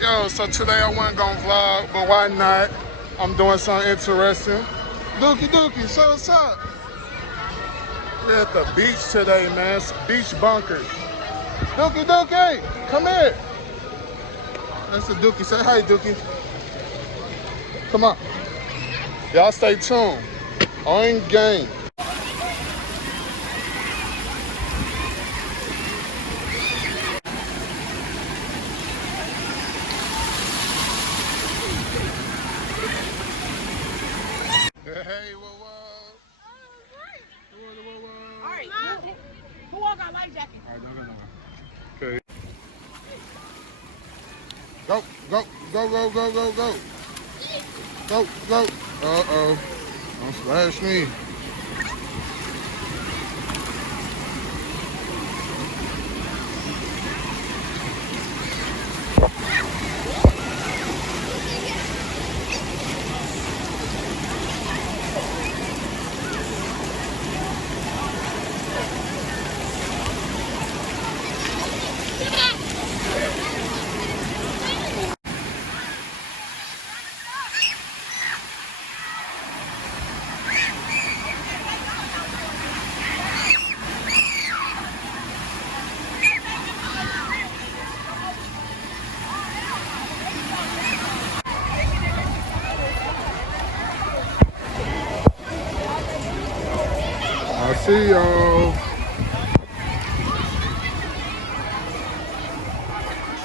Yo, so today I wasn't gonna vlog, but why not? I'm doing something interesting. Dookie, so what's up? We're at the beach today, man. It's beach bunkers. Dookie, come here. That's the Dookie. Say hi, Dookie. Come on. Y'all stay tuned. On game. Hey, what? All right, who all got life jacket? All right, no. Okay. Go. Go. Uh-oh. Don't splash me. I see y'all.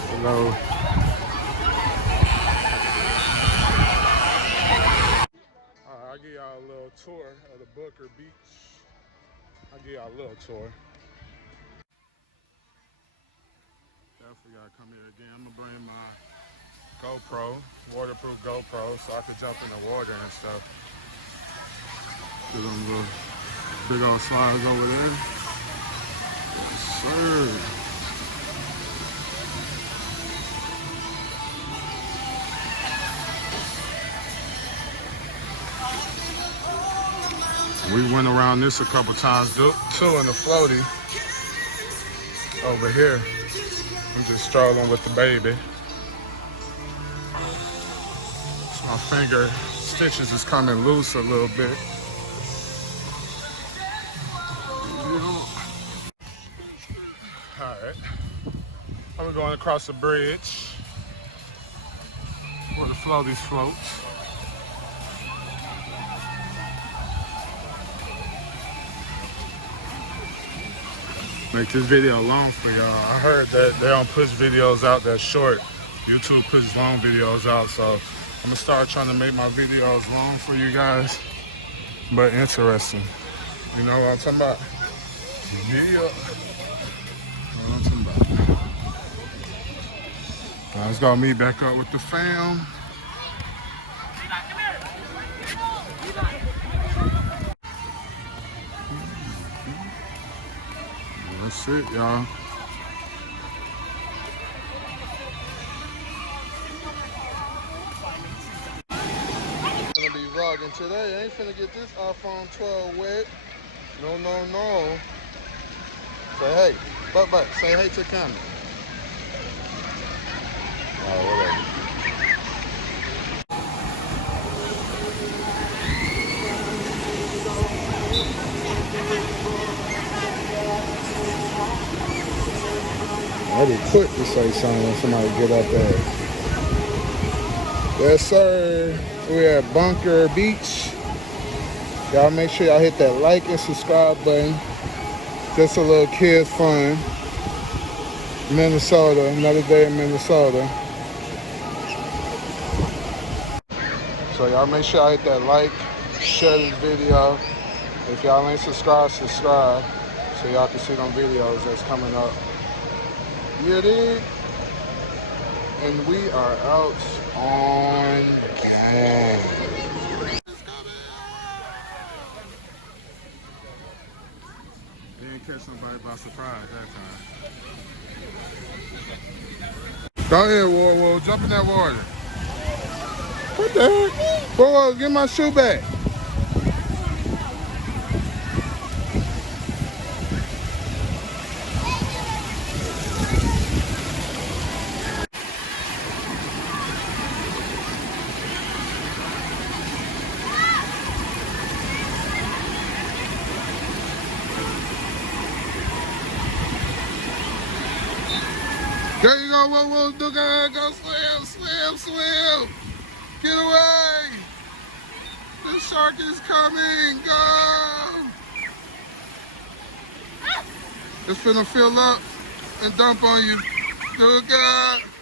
Hello. I'll give y'all a little tour of the Booker Beach. I'll give y'all a little tour. Definitely gotta come here again. I'm gonna bring my GoPro, waterproof GoPro, so I could jump in the water and stuff. See them little big old slides over there. Yes, sir. We went around this a couple times too in the floaty over here. I'm just strolling with the baby. So my finger stitches is coming loose a little bit. Alright. I'm going across the bridge where the floaties float. Make this video long for y'all. I heard that they don't push videos out that short. YouTube pushes long videos out, so I'm gonna start trying to make my videos long for you guys, but interesting. You know what I'm talking about? Yeah. You know what I'm talking about. Let's go meet back up with the fam. That's it, y'all. Gonna be vlogging today. I ain't finna get this iPhone 12 wet. No. Say hey. But say hey to the camera. Oh, whatever. I'll be quick to say something when somebody get up there. Yes, sir. We're at Bunker Beach. Y'all make sure y'all hit that like and subscribe button. Just a little kid fun. Minnesota, another day in Minnesota. So y'all make sure y'all hit that like, share this video. If y'all ain't subscribed, subscribe so y'all can see them videos that's coming up. You dig? And we are out on game. You didn't catch somebody by surprise that time. Go ahead, Whoa, jump in that water. What the heck? Whoa, get my shoe back. go, whoa, Duke, go swim. Get away. The shark is coming, go. It's finna fill up and dump on you. Duke.